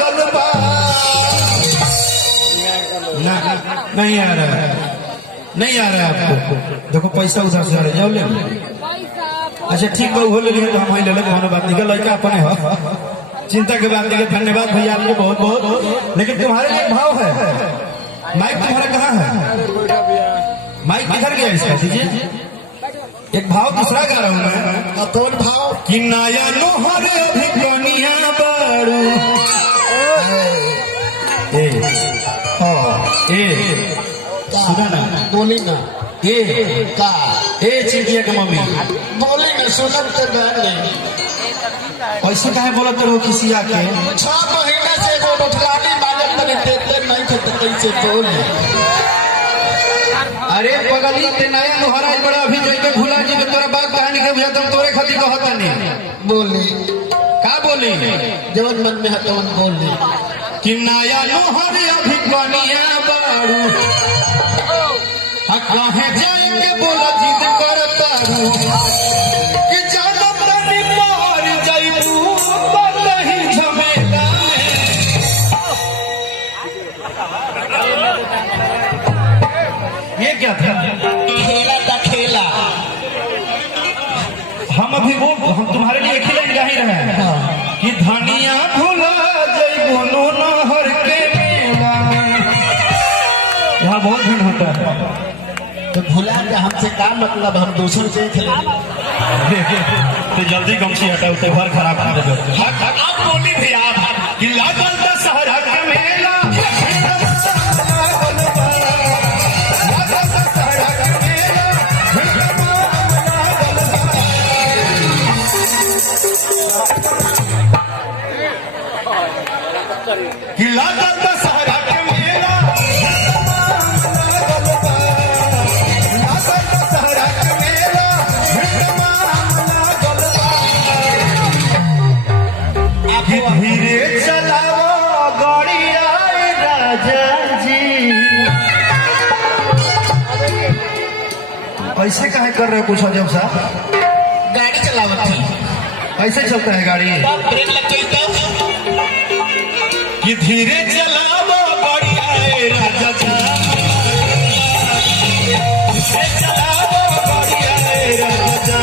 गलबा नहीं आ रहा है, नहीं आ रहा है आपको। देखो पैसा उधर से आ रहा है, जाओ ले। अच्छा ठीक है, वो ले लिए तो हम ले लेंगे, कोनो बात नहीं, लड़का अपने हो, चिंता के बात नहीं। धन्यवाद भैया आपको बहुत बहुत। लेकिन तुम्हारे लिए भाव है, माइक तुम्हारा कहाँ है? माइक किधर गया इसका? दीजिए एक भाव दूसरा गा रहा हूँ मैं। कौन भाव? कि नया लोहर अभी कनिया बारू सुना ना, बोली ना का चिंटिया के मम्मी बोली ना, सुनम तो गाने ऐसे कहे बोलत रहो किसी आके 6 महीना से वो रोटलानी मांगत तने देते नहीं थे, कैसे बोले? अरे पगली ते नया लोहरा बड़ा अभी जाके भूला जी के तोरा बात कहानी के बुझा तुम तोरे खातिर कहता नहीं बोली का बोली जवन मन में हतवन बोली कि नया लोहर अभी कनिया बारू कहे जाएंगे बोला जिद करता हूँ कि ज्यादा तनी पार जाइबू नहीं झमेला में। ये क्या था? खेला था खेला। हम अभी वो हम तुम्हारे लिए एक ही लाइन गा ही रहे हैं कि धनिया भूला जाइबू नहर के मेला में। यहाँ बहुत भीड़ होता है तो भुला के हमसे का मतलब? हम दूसरों से खेले तो जल्दी गमछी हटाओ, त्योहार खराब कर दो। आप बोली भी आप कि लागल दशहरा के मेला कि लागल दशहरा के मेला धीरे चलाओ गाड़ी आए राजा जी। ऐसे काहे कर रहे हो कुछ अजब सा? गाड़ी चलावत थी, ऐसे चलता है गाड़ी? ब्रेक लग गई तो कि धीरे चलाओ गाड़ी आए राजा जी, धीरे चलाओ गाड़ी आए राजा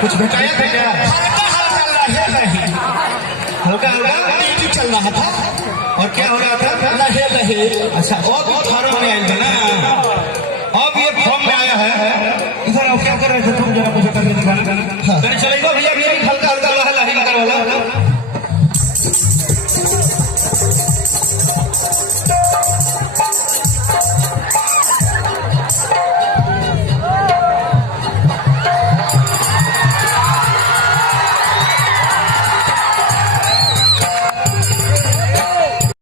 कुछ भेटाया था क्या? हल्का हल्का चल रहा था। और क्या हो रहा था? लहे लहे। अच्छा अब फॉर्म में आया था ना, अब ये फॉर्म में आया है। इधर आप क्या कर रहे थे तुम? जरा मुझे करके दिखाना। चलेगा भैया, ये हल्का